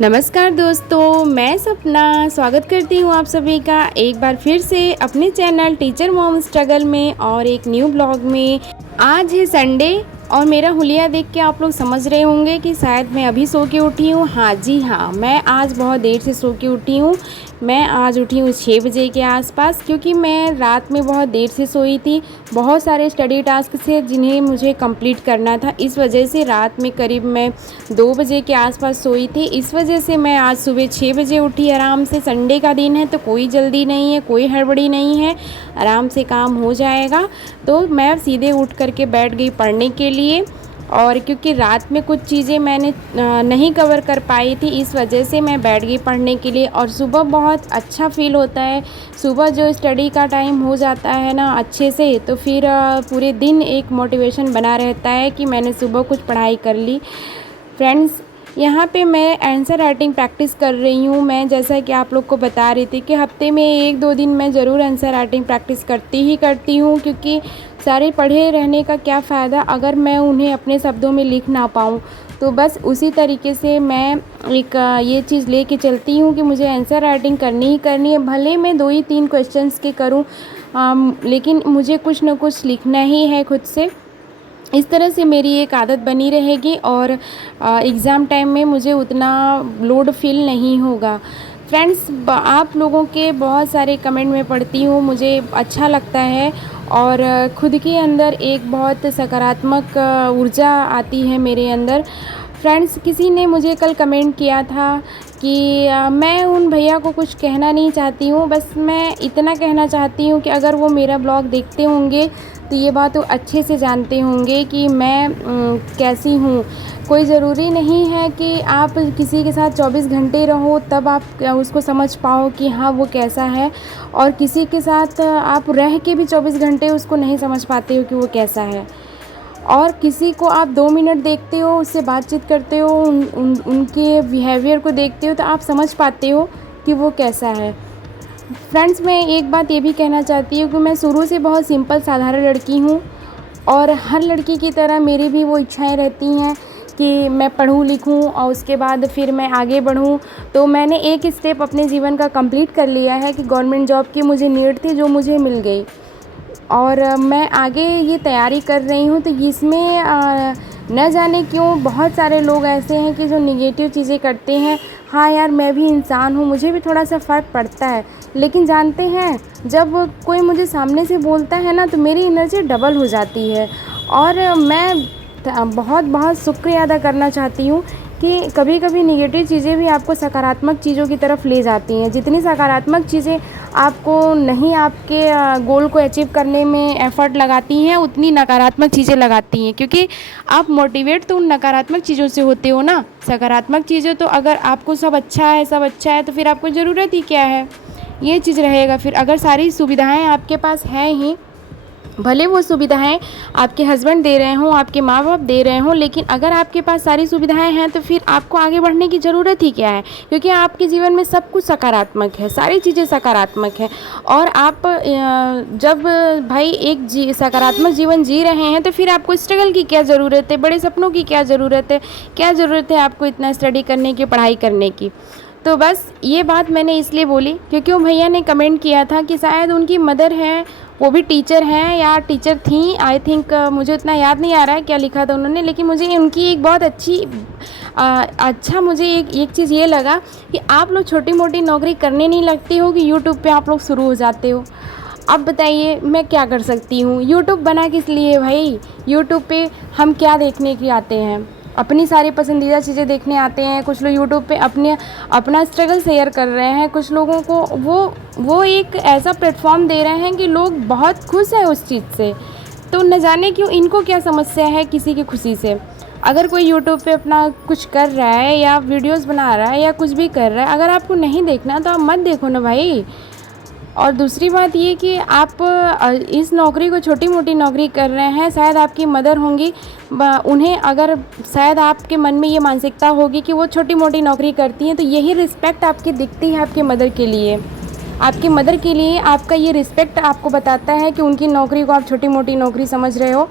नमस्कार दोस्तों, मैं सपना स्वागत करती हूँ आप सभी का एक बार फिर से अपने चैनल टीचर मॉम स्ट्रगल में और एक न्यू ब्लॉग में। आज है संडे और मेरा हुलिया देख के आप लोग समझ रहे होंगे कि शायद मैं अभी सो के उठी हूँ। हाँ जी हाँ, मैं आज बहुत देर से सो के उठी हूँ। मैं आज उठी हूँ 6 बजे के आसपास, क्योंकि मैं रात में बहुत देर से सोई थी। बहुत सारे स्टडी टास्क थे जिन्हें मुझे कंप्लीट करना था, इस वजह से रात में करीब मैं 2 बजे के आसपास सोई थी। इस वजह से मैं आज सुबह 6 बजे उठी आराम से। संडे का दिन है तो कोई जल्दी नहीं है, कोई हड़बड़ी नहीं है, आराम से काम हो जाएगा। तो मैं सीधे उठ करके बैठ गई पढ़ने के लिए। और क्योंकि रात में कुछ चीज़ें मैंने नहीं कवर कर पाई थी, इस वजह से मैं बैठ गई पढ़ने के लिए। और सुबह बहुत अच्छा फील होता है, सुबह जो स्टडी का टाइम हो जाता है ना अच्छे से, तो फिर पूरे दिन एक मोटिवेशन बना रहता है कि मैंने सुबह कुछ पढ़ाई कर ली। फ्रेंड्स, यहाँ पे मैं आंसर राइटिंग प्रैक्टिस कर रही हूँ। मैं जैसा कि आप लोग को बता रही थी कि हफ्ते में 1-2 दिन मैं ज़रूर आंसर राइटिंग प्रैक्टिस करती हूँ, क्योंकि सारे पढ़े रहने का क्या फ़ायदा अगर मैं उन्हें अपने शब्दों में लिख ना पाऊँ। तो बस उसी तरीके से मैं एक ये चीज़ लेके चलती हूँ कि मुझे आंसर राइटिंग करनी ही करनी है। भले मैं 2 ही 3 क्वेश्चंस के करूँ, लेकिन मुझे कुछ ना कुछ लिखना ही है खुद से। इस तरह से मेरी एक आदत बनी रहेगी और एग्ज़ाम टाइम में मुझे उतना लोड फील नहीं होगा। फ्रेंड्स, आप लोगों के बहुत सारे कमेंट में पढ़ती हूँ, मुझे अच्छा लगता है और खुद के अंदर एक बहुत सकारात्मक ऊर्जा आती है मेरे अंदर। फ्रेंड्स, किसी ने मुझे कल कमेंट किया था कि मैं उन भैया को कुछ कहना नहीं चाहती हूँ, बस मैं इतना कहना चाहती हूँ कि अगर वो मेरा ब्लॉग देखते होंगे तो ये बात वो अच्छे से जानते होंगे कि मैं कैसी हूँ। कोई ज़रूरी नहीं है कि आप किसी के साथ 24 घंटे रहो तब आप उसको समझ पाओ कि हाँ वो कैसा है, और किसी के साथ आप रह के भी 24 घंटे उसको नहीं समझ पाते हो कि वो कैसा है। और किसी को आप 2 मिनट देखते हो, उससे बातचीत करते हो, उनके बिहेवियर को देखते हो तो आप समझ पाते हो कि वो कैसा है। फ्रेंड्स, मैं एक बात ये भी कहना चाहती हूँ कि मैं शुरू से बहुत सिंपल साधारण लड़की हूँ और हर लड़की की तरह मेरी भी वो इच्छाएं रहती हैं कि मैं पढूँ लिखूँ और उसके बाद फिर मैं आगे बढ़ूँ। तो मैंने एक स्टेप अपने जीवन का कंप्लीट कर लिया है कि गवर्नमेंट जॉब की मुझे नीड थी, जो मुझे मिल गई और मैं आगे ये तैयारी कर रही हूँ। तो इसमें न जाने क्यों बहुत सारे लोग ऐसे हैं कि जो निगेटिव चीज़ें करते हैं। हाँ यार, मैं भी इंसान हूँ, मुझे भी थोड़ा सा फ़र्क पड़ता है, लेकिन जानते हैं जब कोई मुझे सामने से बोलता है ना तो मेरी एनर्जी डबल हो जाती है। और मैं बहुत बहुत शुक्रिया अदा करना चाहती हूँ कि कभी कभी निगेटिव चीज़ें भी आपको सकारात्मक चीज़ों की तरफ ले जाती हैं। जितनी सकारात्मक चीज़ें आपको नहीं आपके गोल को अचीव करने में एफ़र्ट लगाती हैं, उतनी नकारात्मक चीज़ें लगाती हैं, क्योंकि आप मोटिवेट तो उन नकारात्मक चीज़ों से होते हो ना। सकारात्मक चीज़ें तो अगर आपको सब अच्छा है तो फिर आपको ज़रूरत ही क्या है, ये चीज़ रहेगा। फिर अगर सारी सुविधाएं आपके पास हैं ही, भले वो सुविधाएं आपके हस्बैंड दे रहे हों, आपके माँ बाप दे रहे हों, लेकिन अगर आपके पास सारी सुविधाएं हैं तो फिर आपको आगे बढ़ने की ज़रूरत ही क्या है, क्योंकि आपके जीवन में सब कुछ सकारात्मक है, सारी चीज़ें सकारात्मक है। और आप जब भाई एक सकारात्मक जीवन जी रहे हैं तो फिर आपको स्ट्रगल की क्या ज़रूरत है, बड़े सपनों की क्या ज़रूरत है, क्या ज़रूरत है आपको इतना स्टडी करने की, पढ़ाई करने की। तो बस ये बात मैंने इसलिए बोली क्योंकि वो भैया ने कमेंट किया था कि शायद उनकी मदर है, वो भी टीचर हैं या टीचर थी, आई थिंक, मुझे उतना याद नहीं आ रहा है क्या लिखा था उन्होंने, लेकिन मुझे उनकी एक बहुत अच्छा मुझे एक चीज़ ये लगा कि आप लोग छोटी मोटी नौकरी करने नहीं लगते हो कि यूट्यूब पे आप लोग शुरू हो जाते हो। अब बताइए मैं क्या कर सकती हूँ? यूट्यूब बना किस लिए भाई? यूट्यूब पे हम क्या देखने के आते हैं? अपनी सारी पसंदीदा चीज़ें देखने आते हैं। कुछ लोग यूट्यूब पे अपना स्ट्रगल शेयर कर रहे हैं। कुछ लोगों को वो एक ऐसा प्लेटफॉर्म दे रहे हैं कि लोग बहुत खुश हैं उस चीज़ से। तो न जाने क्यों इनको क्या समस्या है किसी की खुशी से। अगर कोई यूट्यूब पे अपना कुछ कर रहा है या वीडियोस बना रहा है या कुछ भी कर रहा है, अगर आपको नहीं देखना तो आप मत देखो ना भाई। और दूसरी बात ये कि आप इस नौकरी को छोटी मोटी नौकरी कर रहे हैं, शायद आपकी मदर होंगी, उन्हें अगर शायद आपके मन में ये मानसिकता होगी कि वो छोटी मोटी नौकरी करती हैं, तो यही रिस्पेक्ट आपकी दिखती है आपके मदर के लिए। आपकी मदर के लिए आपका ये रिस्पेक्ट आपको बताता है कि उनकी नौकरी को आप छोटी मोटी नौकरी समझ रहे हो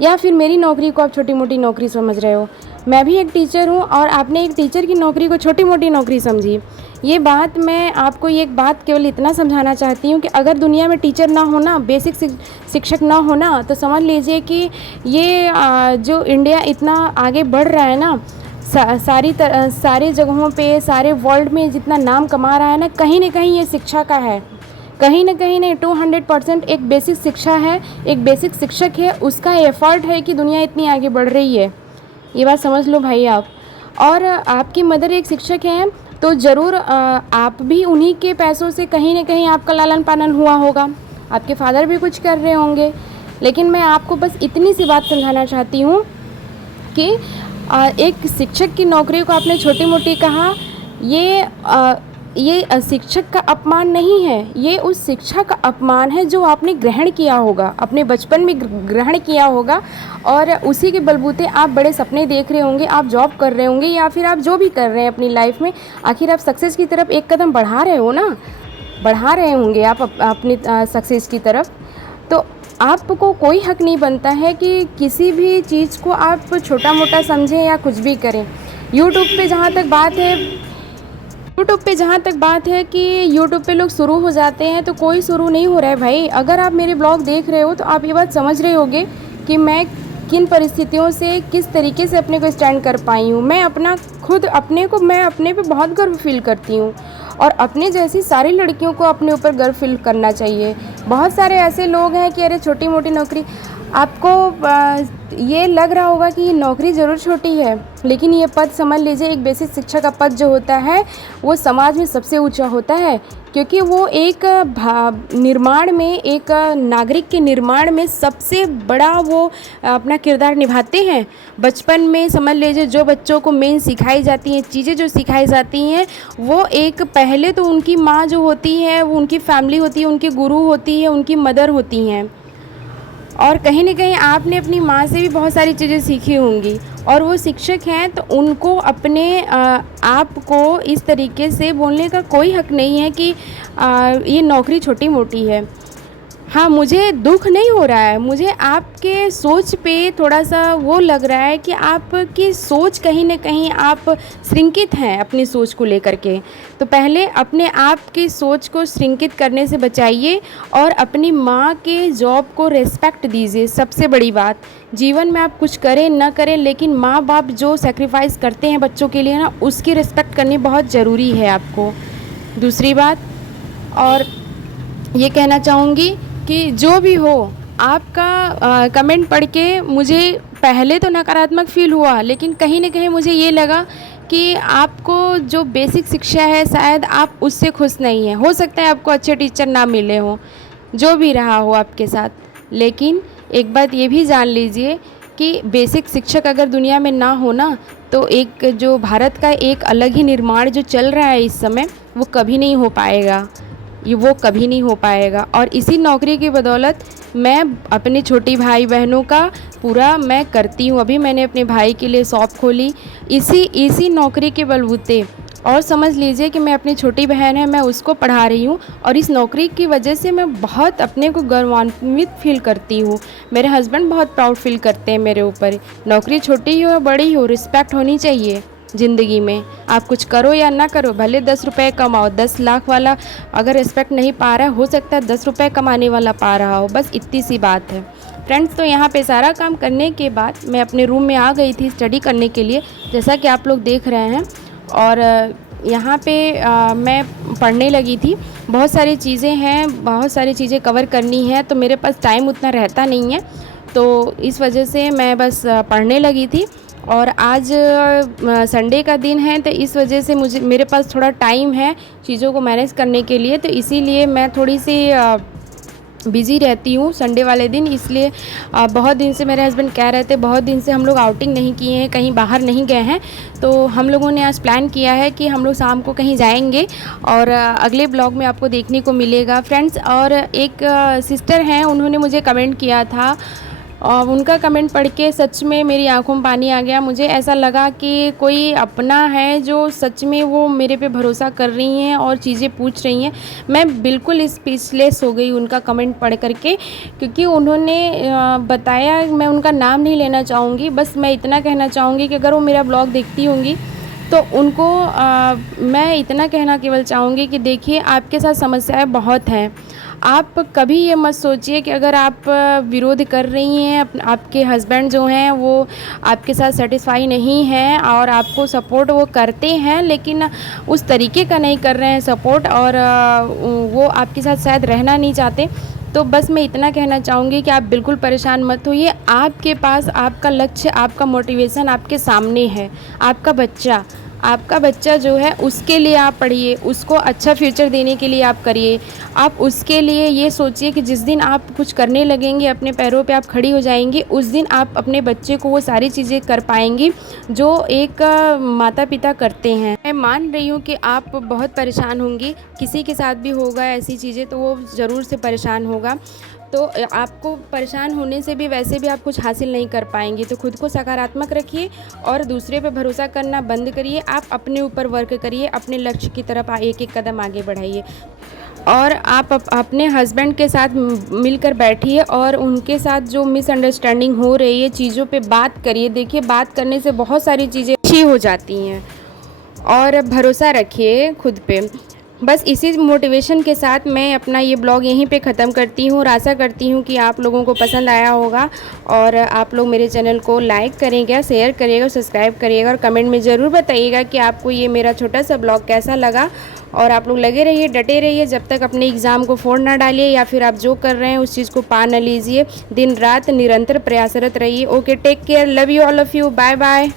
या फिर मेरी नौकरी को आप छोटी मोटी नौकरी समझ रहे हो। मैं भी एक टीचर हूँ और आपने एक टीचर की नौकरी को छोटी मोटी नौकरी समझी। ये बात मैं आपको एक बात केवल इतना समझाना चाहती हूँ कि अगर दुनिया में टीचर ना होना, बेसिक शिक्षक ना होना, तो समझ लीजिए कि ये जो इंडिया इतना आगे बढ़ रहा है ना, सारी जगहों पे, सारे वर्ल्ड में जितना नाम कमा रहा है ना कहीं ये शिक्षा का है। कहीं ना कहीं नहीं, 200% एक बेसिक शिक्षा है, एक बेसिक शिक्षक है, उसका एफर्ट है कि दुनिया इतनी आगे बढ़ रही है। ये बात समझ लो भाई आप। और आपकी मदर एक शिक्षक हैं तो ज़रूर आप भी उन्हीं के पैसों से कहीं ना कहीं आपका लालन पालन हुआ होगा, आपके फादर भी कुछ कर रहे होंगे। लेकिन मैं आपको बस इतनी सी बात समझाना चाहती हूँ कि एक शिक्षक की नौकरी को आपने छोटी मोटी कहा, ये शिक्षक का अपमान नहीं है, ये उस शिक्षा का अपमान है जो आपने ग्रहण किया होगा, अपने बचपन में ग्रहण किया होगा, और उसी के बलबूते आप बड़े सपने देख रहे होंगे, आप जॉब कर रहे होंगे या फिर आप जो भी कर रहे हैं अपनी लाइफ में, आखिर आप सक्सेस की तरफ एक कदम बढ़ा रहे हो ना, बढ़ा रहे होंगे आप अपनी सक्सेस की तरफ। तो आपको कोई हक नहीं बनता है कि किसी भी चीज़ को आप छोटा मोटा समझें या कुछ भी करें। यूट्यूब पे जहाँ तक बात है कि यूट्यूब पे लोग शुरू हो जाते हैं, तो कोई शुरू नहीं हो रहा है भाई। अगर आप मेरे ब्लॉग देख रहे हो तो आप ये बात समझ रहे होगे कि मैं किन परिस्थितियों से किस तरीके से अपने को स्टैंड कर पाई हूँ। मैं अपने पे बहुत गर्व फील करती हूँ, और अपने जैसी सारी लड़कियों को अपने ऊपर गर्व फील करना चाहिए। बहुत सारे ऐसे लोग हैं कि अरे छोटी मोटी नौकरी, आपको ये लग रहा होगा कि ये नौकरी ज़रूर छोटी है, लेकिन ये पद समझ लीजिए, एक बेसिक शिक्षा का पद जो होता है वो समाज में सबसे ऊंचा होता है, क्योंकि वो एक निर्माण में, एक नागरिक के निर्माण में सबसे बड़ा वो अपना किरदार निभाते हैं। बचपन में समझ लीजिए जो बच्चों को मेन सिखाई जाती हैं चीज़ें, जो सिखाई जाती हैं वो एक पहले तो उनकी माँ जो होती है, वो उनकी फैमिली होती है, उनकी गुरु होती है, उनकी मदर होती हैं। और कहीं ना कहीं आपने अपनी माँ से भी बहुत सारी चीज़ें सीखी होंगी, और वो शिक्षक हैं तो उनको अपने आप को इस तरीके से बोलने का कोई हक नहीं है कि ये नौकरी छोटी मोटी है। हाँ, मुझे दुख नहीं हो रहा है, मुझे आपके सोच पे थोड़ा सा वो लग रहा है कि आपकी सोच कहीं ना कहीं आप श्रृंखित हैं अपनी सोच को लेकर के। तो पहले अपने आप की सोच को श्रृंखित करने से बचाइए और अपनी माँ के जॉब को रेस्पेक्ट दीजिए। सबसे बड़ी बात, जीवन में आप कुछ करें ना करें, लेकिन माँ बाप जो सेक्रीफाइस करते हैं बच्चों के लिए ना, उसकी रिस्पेक्ट करनी बहुत ज़रूरी है आपको। दूसरी बात, और ये कहना चाहूँगी कि जो भी हो, आपका कमेंट पढ़ के मुझे पहले तो नकारात्मक फ़ील हुआ, लेकिन कहीं ना कहीं मुझे ये लगा कि आपको जो बेसिक शिक्षा है शायद आप उससे खुश नहीं हैं। हो सकता है आपको अच्छे टीचर ना मिले हों, जो भी रहा हो आपके साथ, लेकिन एक बात ये भी जान लीजिए कि बेसिक शिक्षक अगर दुनिया में ना हो ना, तो एक जो भारत का एक अलग ही निर्माण जो चल रहा है इस समय, वो कभी नहीं हो पाएगा, वो कभी नहीं हो पाएगा। और इसी नौकरी की बदौलत मैं अपने छोटी भाई बहनों का पूरा मैं करती हूँ। अभी मैंने अपने भाई के लिए शॉप खोली इसी नौकरी के बलबूते, और समझ लीजिए कि मैं अपनी छोटी बहन है, मैं उसको पढ़ा रही हूँ, और इस नौकरी की वजह से मैं बहुत अपने को गौरवान्वित फील करती हूँ। मेरे हस्बैंड बहुत प्राउड फील करते हैं मेरे ऊपर। नौकरी छोटी हो या बड़ी हो, रिस्पेक्ट होनी चाहिए ज़िंदगी में। आप कुछ करो या ना करो, भले 10 रुपये कमाओ, 10 लाख वाला अगर रिस्पेक्ट नहीं पा रहा है, हो सकता है 10 रुपये कमाने वाला पा रहा हो, बस इतनी सी बात है फ्रेंड्स। तो यहाँ पे सारा काम करने के बाद मैं अपने रूम में आ गई थी स्टडी करने के लिए, जैसा कि आप लोग देख रहे हैं। और यहाँ पे मैं पढ़ने लगी थी। बहुत सारी चीज़ें हैं, बहुत सारी चीज़ें कवर करनी है, तो मेरे पास टाइम उतना रहता नहीं है, तो इस वजह से मैं बस पढ़ने लगी थी। और आज संडे का दिन है, तो इस वजह से मेरे पास थोड़ा टाइम है चीज़ों को मैनेज करने के लिए, तो इसीलिए मैं थोड़ी सी बिज़ी रहती हूँ संडे वाले दिन। इसलिए बहुत दिन से मेरे हस्बैंड कह रहे थे, बहुत दिन से हम लोग आउटिंग नहीं किए हैं, कहीं बाहर नहीं गए हैं, तो हम लोगों ने आज प्लान किया है कि हम लोग शाम को कहीं जाएंगे, और अगले ब्लॉग में आपको देखने को मिलेगा फ्रेंड्स। और एक सिस्टर हैं, उन्होंने मुझे कमेंट किया था, और उनका कमेंट पढ़ के सच में मेरी आंखों में पानी आ गया। मुझे ऐसा लगा कि कोई अपना है जो सच में वो मेरे पे भरोसा कर रही हैं और चीज़ें पूछ रही हैं। मैं बिल्कुल स्पीचलेस हो गई उनका कमेंट पढ़ कर के, क्योंकि उन्होंने बताया, मैं उनका नाम नहीं लेना चाहूँगी, बस मैं इतना कहना चाहूँगी कि अगर वो मेरा ब्लॉग देखती होंगी तो उनको मैं इतना कहना केवल चाहूँगी कि देखिए, आपके साथ समस्याएं बहुत हैं। आप कभी ये मत सोचिए कि अगर आप विरोध कर रही हैं, आपके हस्बैंड जो हैं वो आपके साथ सेटिस्फाई नहीं हैं और आपको सपोर्ट वो करते हैं, लेकिन उस तरीके का नहीं कर रहे हैं सपोर्ट, और वो आपके साथ शायद रहना नहीं चाहते। तो बस मैं इतना कहना चाहूँगी कि आप बिल्कुल परेशान मत होइए। आपके पास आपका लक्ष्य, आपका मोटिवेशन आपके सामने है। आपका बच्चा जो है उसके लिए आप पढ़िए, उसको अच्छा फ्यूचर देने के लिए आप करिए। आप उसके लिए ये सोचिए कि जिस दिन आप कुछ करने लगेंगे, अपने पैरों पे आप खड़ी हो जाएंगी, उस दिन आप अपने बच्चे को वो सारी चीज़ें कर पाएंगी जो एक माता पिता करते हैं। मैं मान रही हूँ कि आप बहुत परेशान होंगी, किसी के साथ भी होगा ऐसी चीज़ें तो वो ज़रूर से परेशान होगा। तो आपको परेशान होने से भी वैसे भी आप कुछ हासिल नहीं कर पाएंगी। तो खुद को सकारात्मक रखिए और दूसरे पे भरोसा करना बंद करिए। आप अपने ऊपर वर्क करिए, अपने लक्ष्य की तरफ एक एक कदम आगे बढ़ाइए, और आप अपने हस्बैंड के साथ मिलकर बैठिए और उनके साथ जो मिसअंडरस्टैंडिंग हो रही है चीज़ों पे बात करिए। देखिए, बात करने से बहुत सारी चीज़ें अच्छी हो जाती हैं, और भरोसा रखिए खुद पे। बस इसी मोटिवेशन के साथ मैं अपना ये ब्लॉग यहीं पे ख़त्म करती हूँ, और आशा करती हूँ कि आप लोगों को पसंद आया होगा, और आप लोग मेरे चैनल को लाइक करेंगे, शेयर करिएगा, सब्सक्राइब करिएगा, और कमेंट में ज़रूर बताइएगा कि आपको ये मेरा छोटा सा ब्लॉग कैसा लगा। और आप लोग लगे रहिए, डटे रहिए, जब तक अपने एग्ज़ाम को फोड़ ना डालिए, या फिर आप जो कर रहे हैं उस चीज़ को पा न लीजिए। दिन रात निरंतर प्रयासरत रहिए। Okay, take care, love you all of you, bye bye.